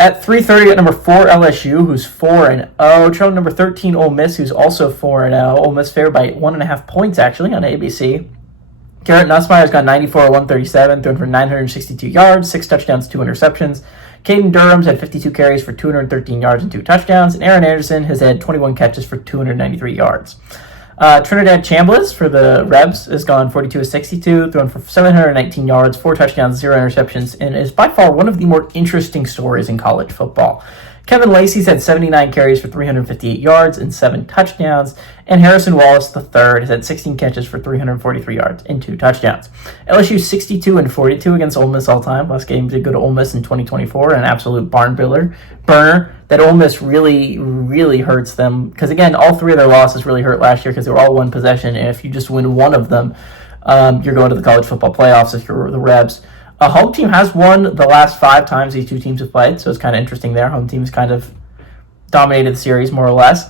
At 3:30 at number 4 LSU, who's 4-0. Trailing number 13 Ole Miss, who's also 4-0. Ole Miss favored by 1.5 points actually on ABC. Garrett Nussmeier's got 94 or 137, thrown for 962 yards, 6 touchdowns, 2 interceptions. Caden Durham's had 52 carries for 213 yards and 2 touchdowns. And Aaron Anderson has had 21 catches for 293 yards. Trinidad Chambliss for the Rebs has gone 42 of 62, thrown for 719 yards, 4 touchdowns, 0 interceptions, and is by far one of the more interesting stories in college football. Kevin Lacey's had 79 carries for 358 yards and 7 touchdowns, and Harrison Wallace III has had 16 catches for 343 yards and 2 touchdowns. LSU 62-42 against Ole Miss all time. Last game did go to Ole Miss in 2024, an absolute burner. That Ole Miss really, really hurts them because again, all 3 of their losses really hurt last year because they were all one possession, and if you just win one of them, you're going to the college football playoffs if you're the Rebs. A home team has won the last 5 times these 2 teams have played, so it's kind of interesting there. Home team's kind of dominated the series, more or less.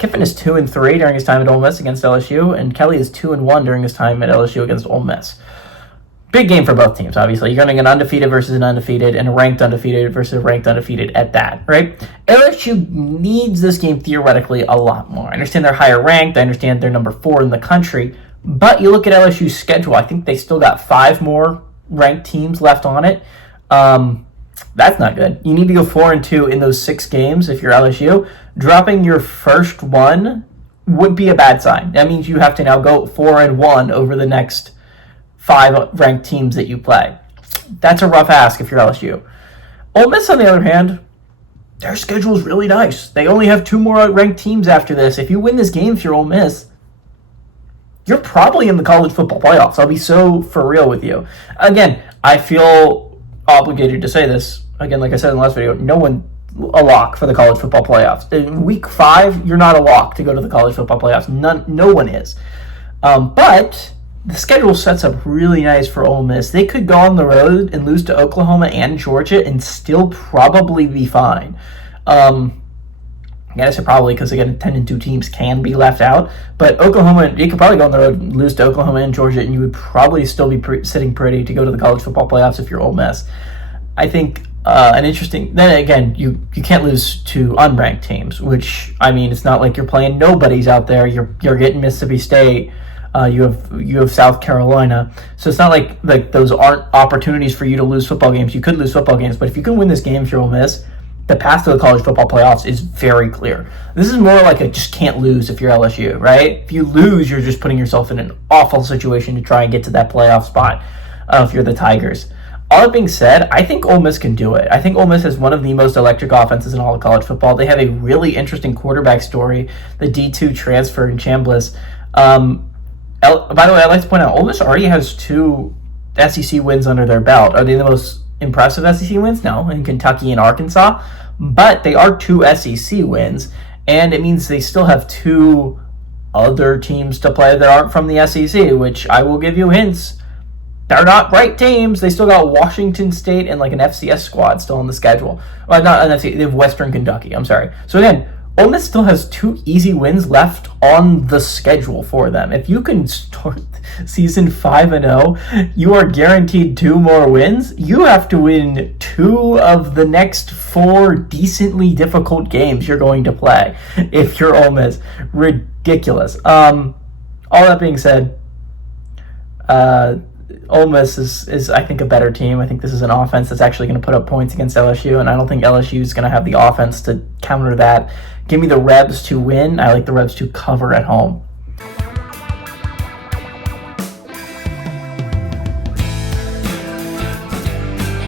Kiffin is 2-3 during his time at Ole Miss against LSU, and Kelly is 2-1 during his time at LSU against Ole Miss. Big game for both teams, obviously. You're going to get an undefeated versus an undefeated, and a ranked undefeated versus a ranked undefeated at that, right? LSU needs this game theoretically a lot more. I understand they're higher ranked. I understand they're number 4 in the country. But you look at LSU's schedule, I think they still got 5 more ranked teams left on it. That's not good. You need to go 4-2 in those 6 games if you're LSU. Dropping your first one would be a bad sign. That means you have to now go 4-1 over the next 5 ranked teams that you play. That's a rough ask if you're LSU. Ole Miss, on the other hand, their schedule is really nice. They only have 2 more ranked teams after this. If you win this game, if you're Ole Miss, you're probably in the college football playoffs. I'll be so for real with you. Again, I feel obligated to say this. Again, like I said in the last video, no one a lock for the college football playoffs. In week 5, you're not a lock to go to the college football playoffs. No one is. But the schedule sets up really nice for Ole Miss. They could go on the road and lose to Oklahoma and Georgia and still probably be fine. I guess probably because, again, 10-2 teams can be left out. But Oklahoma, you could probably go on the road and lose to Oklahoma and Georgia, and you would probably still be sitting pretty to go to the college football playoffs if you're Ole Miss. I think an interesting... Then, again, you can't lose to unranked teams, which, I mean, it's not like you're playing nobodies out there. You're getting Mississippi State. You have South Carolina. So it's not like those aren't opportunities for you to lose football games. You could lose football games, but if you can win this game if you're Ole Miss, the path to the college football playoffs is very clear. This is more like a just can't lose if you're LSU, right? If you lose, you're just putting yourself in an awful situation to try and get to that playoff spot if you're the Tigers. All that being said, I think Ole Miss can do it. I think Ole Miss has one of the most electric offenses in all of college football. They have a really interesting quarterback story, the D2 transfer in Chambliss. By the way, I'd like to point out, Ole Miss already has 2 SEC wins under their belt. Are they the most impressive SEC wins? No, in Kentucky and Arkansas. But they are 2 SEC wins, and it means they still have 2 other teams to play that aren't from the SEC, which I will give you hints. They're not great teams. They still got Washington State and like an FCS squad still on the schedule. Well, not an FCS, they have Western Kentucky. I'm sorry. So again, Ole Miss still has 2 easy wins left on the schedule for them. If you can start season 5-0, you are guaranteed 2 more wins. You have to win 2 of the next 4 decently difficult games you're going to play if you're Ole Miss. Ridiculous. All that being said, Ole Miss is I think a better team. I think this is an offense that's actually going to put up points against LSU, and I don't think LSU is going to have the offense to counter that. Give me the Rebs to win. I like the Rebs to cover at home.